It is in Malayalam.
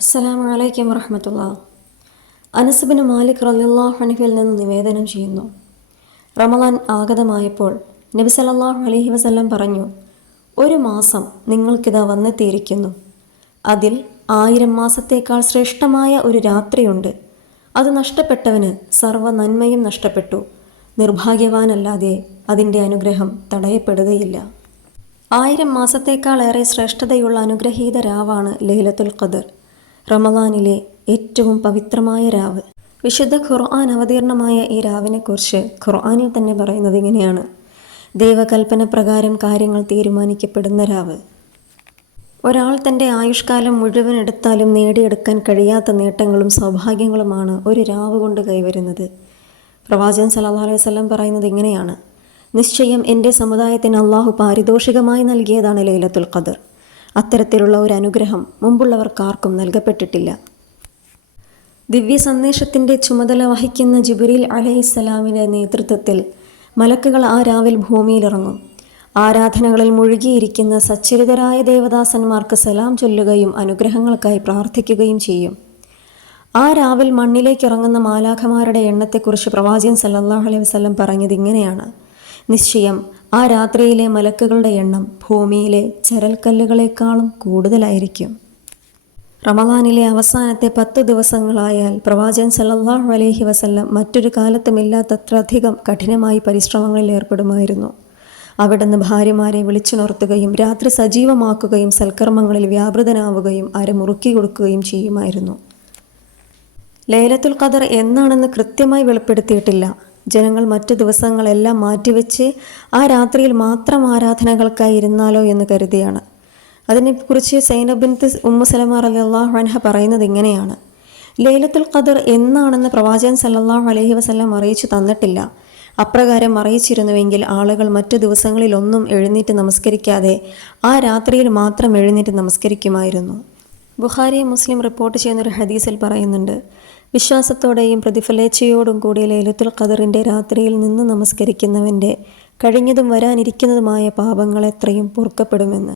അസ്സലാമു അലൈക്കും വറഹ്മത്തുള്ളാഹി. അനസ് ബിൻ മാലിക് റളിയല്ലാഹു അൻഹുവിൽ നിന്ന് നിവേദനം ചെയ്യുന്നു, റമളാൻ ആഗതമായപ്പോൾ നബി സല്ലല്ലാഹു അലൈഹി വസല്ലം പറഞ്ഞു, ഒരു മാസം നിങ്ങൾക്കിതാ വന്നെത്തിയിരിക്കുന്നു. അതിൽ 1000 മാസത്തേക്കാൾ ശ്രേഷ്ഠമായ ഒരു രാത്രിയുണ്ട്. അത് നഷ്ടപ്പെട്ടവന് സർവ്വ നന്മയും നഷ്ടപ്പെട്ടു. നിർഭാഗ്യവാനല്ലാതെ അതിൻ്റെ അനുഗ്രഹം തടയപ്പെടുകയില്ല. 1000 മാസത്തേക്കാളേറെ ശ്രേഷ്ഠതയുള്ള അനുഗ്രഹീത രാവാണ് ലൈലത്തുൽ ഖദർ, റമളാനിലെ ഏറ്റവും പവിത്രമായ രാവ്. വിശുദ്ധ ഖുർആൻ അവതീർണമായ ഈ രാവിനെക്കുറിച്ച് ഖുർആനിൽ തന്നെ പറയുന്നത് ഇങ്ങനെയാണ്: ദൈവകൽപ്പന പ്രകാരം കാര്യങ്ങൾ തീരുമാനിക്കപ്പെടുന്ന രാവ്. ഒരാൾ തൻ്റെ ആയുഷ്കാലം മുഴുവൻ എടുത്താലും നേടിയെടുക്കാൻ കഴിയാത്ത നേട്ടങ്ങളും സൗഭാഗ്യങ്ങളുമാണ് ഒരു രാവ് കൊണ്ട് കൈവരുന്നത്. പ്രവാചകൻ സല്ലല്ലാഹു അലൈഹി വസല്ലം പറയുന്നത് ഇങ്ങനെയാണ്: നിശ്ചയം എൻ്റെ സമുദായത്തിന് അള്ളാഹു പാരിതോഷികമായി നൽകിയതാണ് ലൈലത്തുൽ ഖദർ. അത്തരത്തിലുള്ള ഒരു അനുഗ്രഹം മുമ്പുള്ളവർക്കാർക്കും നൽകപ്പെട്ടിട്ടില്ല. ദിവ്യ സന്ദേശത്തിൻ്റെ ചുമതല വഹിക്കുന്ന ജിബ്രീൽ അലൈഹിസ്സലാമിൻ്റെ നേതൃത്വത്തിൽ മലക്കുകൾ ആ രാവിൽ ഭൂമിയിലിറങ്ങും. ആരാധനകളിൽ മുഴുകിയിരിക്കുന്ന സച്ചരിതരായ ദേവദാസന്മാർക്ക് സലാം ചൊല്ലുകയും അനുഗ്രഹങ്ങൾക്കായി പ്രാർത്ഥിക്കുകയും ചെയ്യും. ആ രാവിൽ മണ്ണിലേക്ക് ഇറങ്ങുന്ന മാലാഖമാരുടെ എണ്ണത്തെക്കുറിച്ച് പ്രവാചകൻ സല്ലല്ലാഹു അലൈഹി വസല്ലം പറഞ്ഞത് ഇങ്ങനെയാണ്: നിശ്ചയം ആ രാത്രിയിലെ മലക്കുകളുടെ എണ്ണം ഭൂമിയിലെ ചരൽക്കല്ലുകളെക്കാളും കൂടുതലായിരിക്കും. റമളാനിലെ അവസാനത്തെ 10 ദിവസങ്ങളായാൽ പ്രവാചകൻ സല്ലല്ലാഹു അലൈഹി വസല്ലം മറ്റൊരു കാലത്തുമില്ലാത്തത്രയധികം കഠിനമായി പരിശ്രമങ്ങളിൽ ഏർപ്പെടുമായിരുന്നു. അവിടുന്ന് ഭാര്യമാരെ വിളിച്ചുണർത്തുകയും രാത്രി സജീവമാക്കുകയും സൽക്കർമ്മങ്ങളിൽ വ്യാപൃതനാവുകയും അരമുറുക്കി കൊടുക്കുകയും ചെയ്യുമായിരുന്നു. ലൈലത്തുൽ ഖദർ എന്നാണെന്ന് കൃത്യമായി വെളിപ്പെടുത്തിയിട്ടില്ല. ജനങ്ങൾ മറ്റു ദിവസങ്ങളെല്ലാം മാറ്റിവെച്ച് ആ രാത്രിയിൽ മാത്രം ആരാധനകൾക്കായി ഇരുന്നാലോ എന്ന് കരുതിയാണ്. അതിനെക്കുറിച്ച് സൈനബ് ബിൻത്ത് ഉമ്മു സലമ റളിയല്ലാഹു അൻഹ പറയുന്നത് ഇങ്ങനെയാണ്: ലൈലത്തുൽ ഖദർ എന്നാണെന്ന് പ്രവാചകൻ സല്ലല്ലാഹു അലൈഹി വസല്ലം അറിയിച്ചു തന്നിട്ടില്ല. അപ്രകാരം അറിയിച്ചിരുന്നുവെങ്കിൽ ആളുകൾ മറ്റു ദിവസങ്ങളിലൊന്നും എഴുന്നേറ്റ് നമസ്കരിക്കാതെ ആ രാത്രിയിൽ മാത്രം എഴുന്നേറ്റ് നമസ്കരിക്കുമായിരുന്നു. ബുഖാരി മുസ്ലിം റിപ്പോർട്ട് ചെയ്യുന്നൊരു ഹദീസിൽ പറയുന്നുണ്ട്: വിശ്വാസത്തോടെയും പ്രതിഫലേച്ഛയോടും കൂടി ലൈലത്തുൽ ഖദറിൻ്റെ രാത്രിയിൽ നിന്ന് നമസ്കരിക്കുന്നവൻ്റെ കഴിഞ്ഞതും വരാനിരിക്കുന്നതുമായ പാപങ്ങൾ എത്രയും പൊറുക്കപ്പെടുമെന്ന്.